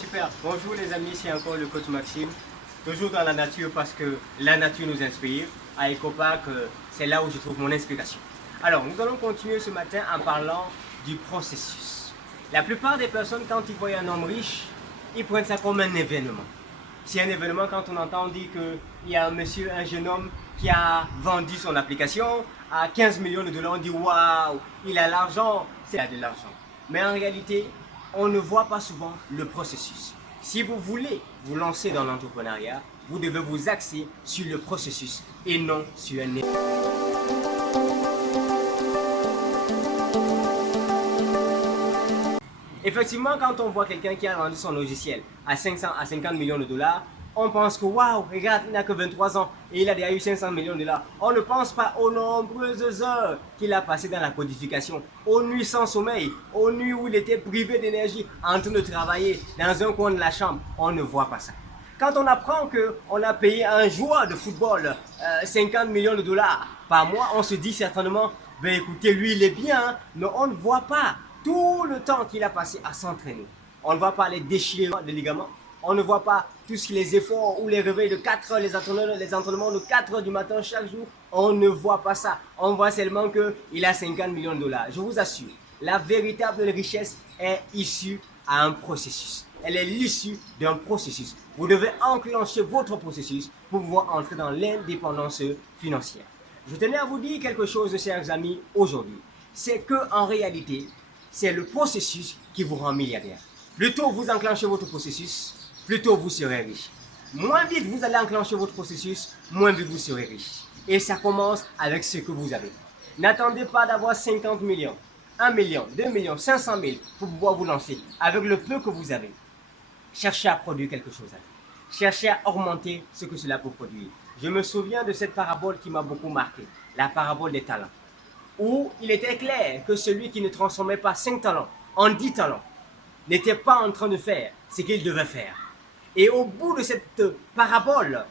Super. Bonjour les amis, c'est encore le coach Maxime. Toujours dans la nature parce que la nature nous inspire. À EcoPark, c'est là où je trouve mon inspiration. Alors, nous allons continuer ce matin en parlant du processus. La plupart des personnes, quand ils voient un homme riche, ils prennent ça comme un événement. C'est un événement quand on entend dire qu'il y a un monsieur, un jeune homme qui a vendu son application à 15 millions de dollars. On dit waouh, il a l'argent, c'est de l'argent. Mais en réalité, on ne voit pas souvent le processus. Si vous voulez vous lancer dans l'entrepreneuriat, vous devez vous axer sur le processus et non sur un événement. Effectivement, quand on voit quelqu'un qui a vendu son logiciel à 500 à 50 millions de dollars, on pense que waouh, regarde, il n'a que 23 ans et il a déjà eu 500 millions de dollars. On ne pense pas aux nombreuses heures qu'il a passées dans la codification, aux nuits sans sommeil, aux nuits où il était privé d'énergie en train de travailler dans un coin de la chambre. On ne voit pas ça. Quand on apprend qu'on a payé un joueur de football 50 millions de dollars par mois, on se dit certainement, ben écoutez, lui il est bien, mais on ne voit pas tout le temps qu'il a passé à s'entraîner. On ne voit pas les déchirements de ligaments. On ne voit pas tous les efforts ou les réveils de 4 heures, les entraînements de 4 heures du matin chaque jour. On ne voit pas ça. On voit seulement qu'il a 50 millions de dollars. Je vous assure, la véritable richesse est issue à un processus. Elle est l'issue d'un processus. Vous devez enclencher votre processus pour pouvoir entrer dans l'indépendance financière. Je tenais à vous dire quelque chose, chers amis, aujourd'hui. C'est qu'en réalité, c'est le processus qui vous rend milliardaire. Plus tôt vous enclenchez votre processus, plus tôt vous serez riche. Moins vite vous allez enclencher votre processus, moins vite vous serez riche. Et ça commence avec ce que vous avez. N'attendez pas d'avoir 50 millions, 1 million, 2 millions, 500 000 pour pouvoir vous lancer. Avec le peu que vous avez, cherchez à produire quelque chose. Cherchez à augmenter ce que cela peut produire. Je me souviens de cette parabole qui m'a beaucoup marqué, la parabole des talents, où il était clair que celui qui ne transformait pas 5 talents en 10 talents n'était pas en train de faire ce qu'il devait faire. Et au bout de cette parabole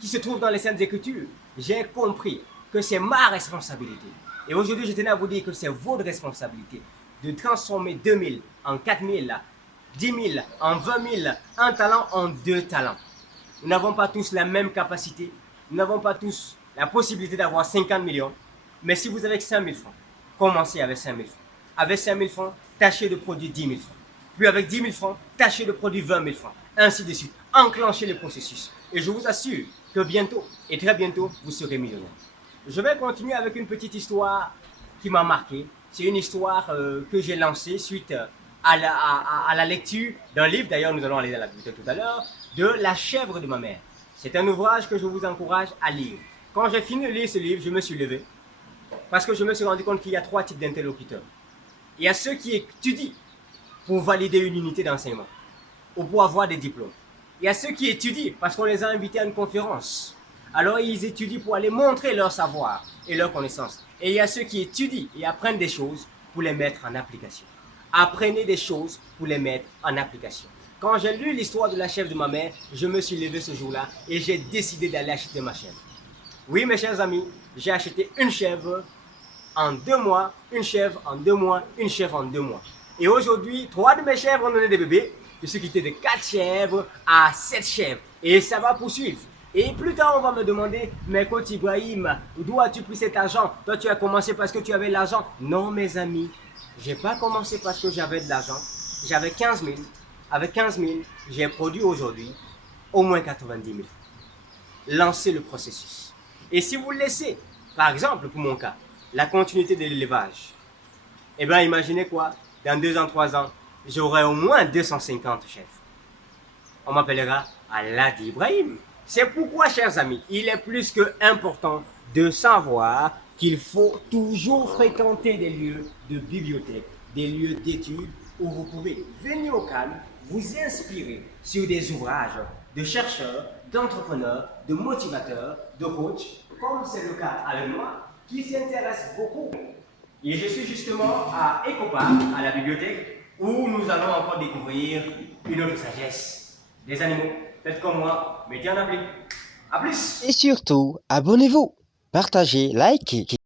qui se trouve dans les Saintes Écritures, j'ai compris que c'est ma responsabilité. Et aujourd'hui, je tenais à vous dire que c'est votre responsabilité de transformer 2000 en 4000, 10 000 en 20 000, un talent en 2 talents. Nous n'avons pas tous la même capacité, nous n'avons pas tous la possibilité d'avoir 50 millions, mais si vous avez 5 000 francs, commencez avec 5 000 francs. Avec 5 000 francs, tâchez de produire 10 000 francs. Puis avec 10 000 francs, tâchez de produire 20 000 francs. Ainsi de suite. Enclenchez le processus. Et je vous assure que bientôt, et très bientôt, vous serez millionnaire. Je vais continuer avec une petite histoire qui m'a marqué. C'est une histoire que j'ai lancée suite à la lecture d'un livre, d'ailleurs nous allons aller dans la bibliothèque tout à l'heure, de La chèvre de ma mère. C'est un ouvrage que je vous encourage à lire. Quand j'ai fini de lire ce livre, je me suis levé parce que je me suis rendu compte qu'il y a 3 types d'interlocuteurs. Il y a ceux qui étudient pour valider une unité d'enseignement ou pour avoir des diplômes. Il y a ceux qui étudient parce qu'on les a invités à une conférence. Alors ils étudient pour aller montrer leur savoir et leur connaissance. Et il y a ceux qui étudient et apprennent des choses pour les mettre en application. Apprenez des choses pour les mettre en application. Quand j'ai lu l'histoire de la chèvre de ma mère, je me suis levé ce jour-là et j'ai décidé d'aller acheter ma chèvre. Oui, mes chers amis, j'ai acheté une chèvre en 2 mois, une chèvre en 2 mois, une chèvre en 2 mois. Et aujourd'hui, 3 de mes chèvres ont donné des bébés. Je suis quitté de 4 chèvres à 7 chèvres. Et ça va poursuivre. Et plus tard, on va me demander, mais coach Ibrahim, d'où as-tu pris cet argent? Toi, tu as commencé parce que tu avais de l'argent. Non, mes amis, je n'ai pas commencé parce que j'avais de l'argent. J'avais 15 000. Avec 15 000, j'ai produit aujourd'hui au moins 90 000. Lancez le processus. Et si vous laissez, par exemple, pour mon cas, la continuité de l'élevage, eh bien, imaginez quoi? Dans 2 ans, 3 ans, j'aurai au moins 250 chefs. On m'appellera Aladi Ibrahim. C'est pourquoi, chers amis, il est plus que important de savoir qu'il faut toujours fréquenter des lieux de bibliothèque, des lieux d'études où vous pouvez venir au calme, vous inspirer sur des ouvrages de chercheurs, d'entrepreneurs, de motivateurs, de coachs, comme c'est le cas avec moi, qui s'intéressent beaucoup. Et je suis justement à EcoPark, à la bibliothèque, où nous allons encore découvrir une autre sagesse. Des animaux, faites comme moi, mettez en appli. A plus! Et surtout, abonnez-vous, partagez, likez.